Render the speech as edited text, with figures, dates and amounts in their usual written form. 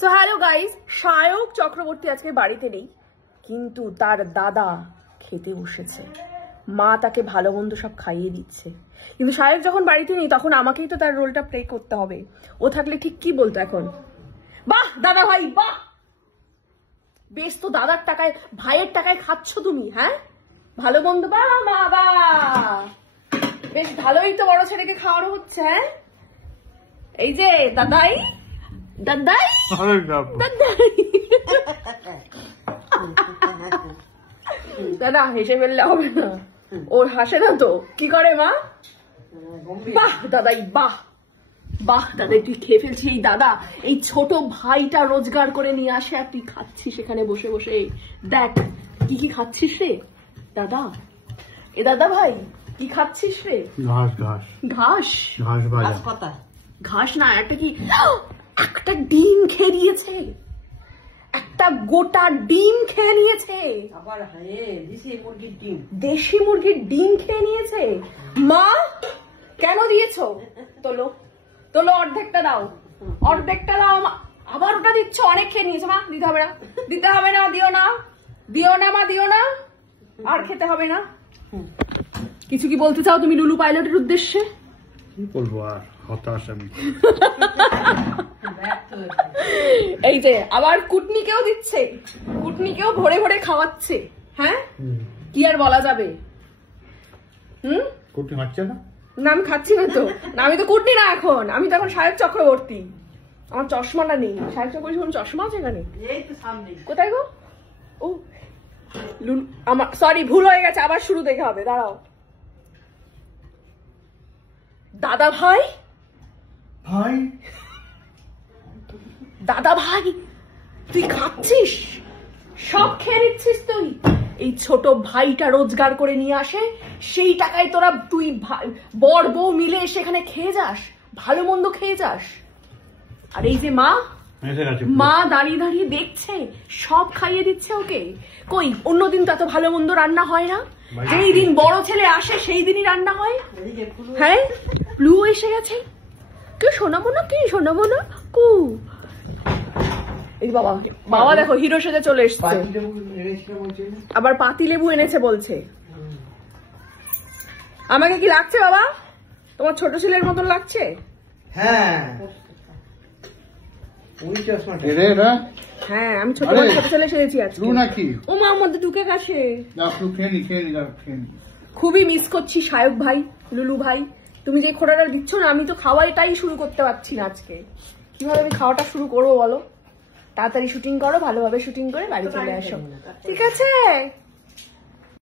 So hello guys, Sayak Chakraborty আজকে বাড়িতে নেই, কিন্তু তার দাদা খেতে বসেছে। মা তাকে ভালো মন্দ সব খাইয়ে দিচ্ছে, কিন্তু সায়ক যখন বাড়িতে নেই তখন আমাকেই তো তার রোলটা প্লে করতে হবে। ও থাকলে ঠিক কি বলতো এখন, বাহ দাদা ভাই বাহ, বেশ তো দাদার টাকায় ভাইয়ের টাকায় খাচ্ছ তুমি, হ্যাঁ ভালো মন্দ বা মা বা, বেশ ভালোই তো বড় ছেলেকে খাওয়ানো হচ্ছে। হ্যাঁ এই যে দাদাই দাদাই দাদাই, দাদা হেসে ফেললে হবে না, ওর হাসে না তো কি করে মা, বাহ দাদাই বাহ বাহ দাদাই তুই খেয়ে ফেলছিস। এই দাদা এই ছোট ভাইটা রোজগার করে নিয়ে আসে আর তুই খাচ্ছিস এখানে বসে বসে। দেখ কি কি খাচ্ছিস রে দাদা, এ দাদা ভাই কি খাচ্ছিস রে? ঘাস ঘাস ঘাস ঘাস ভাজা, ঘাস না, একটা কি, একটা ডিম খেয়ে নিয়েছে, একটা গোটা ডিম খেয়ে নিয়েছে, আবার দেশি মুরগির ডিম খেয়ে নিয়েছে। মা কেন দিয়েছো? তোলো তোলো, অর্ধেকটা দাও, অর্ধেকটা দাও। আবার ওটা দিচ্ছ, অনেক খেয়ে নিয়েছো। মা দিতে হবে না, দিতে হবে না, দিও না, দিও না মা, দিও না, আর খেতে হবে না। কিছু কি বলতে চাও তুমি লুলু পাইলটের উদ্দেশ্যে? কি বলবো আর, হতাশ আমি। এই যে আবার কুটনিকেও দিচ্ছে, কুটনিকেও ভরে ভরে খাওয়াচ্ছে। হ্যাঁ কি আর বলা যাবে। কুটনি খাচ্ছে না? না আমি খাচ্ছি না তো, না আমি তো কুটনি না এখন, আমি তো এখন সায়ক চক্রবর্তী। আমার চশমাটা নেই, সায়ক চক্রবর্তী কোন চশমা আছে এখানে? কোথায় গো? ও লুলু, আমার সরি ভুল হয়ে গেছে, আবার শুরু থেকে হবে, দাঁড়াও। দাদা ভাই, ভাই দাদা ভাই তুই খাচ্ছিস, সব খেয়ে নিচ্ছিস তুই। এই ছোট ভাইটা রোজগার করে নিয়ে আসে, সেই টাকায় তোরা তুই বর বউ মিলে সেখানে খেয়ে যাস, ভালো মন্দ খেয়ে যাস। আর এই যে মা, মা দাঁড়িয়ে দাঁড়িয়ে দেখছে, সব খাইয়ে দিচ্ছে ওকে। কই অন্যদিন তো এত ভালো মন্দ রান্না হয় না, যেই দিন বড় ছেলে আসে সেই দিনই রান্না হয়। হ্যাঁ ব্লু এসে গেছে, কেউ শোনাবো না, কি শোনাবো না কু। এই বাবা, বাবা দেখো হিরো সেজে চলে এসছে, আবার পাতি লেবু এনেছে বলছে। আমাকে কি লাগছে বাবা, তোমার ছোট ছেলের মতন লাগছে? হ্যাঁ হ্যাঁ আমি ছোট ছেলে সেজেছি আজকে। ও মা মধ্যে ঢুকে গেছে। খুবই মিস করছি সায়ক ভাই, লুলু ভাই, তুমি যে খোঁড়াটা দিচ্ছ না, আমি তো খাওয়াটাই শুরু করতে পারছি না আজকে। কিভাবে আমি খাওয়াটা শুরু করবো বলো? তাড়াতাড়ি শুটিং করো, ভালোভাবে শুটিং করে বাড়ি চলে আসো, ঠিক আছে?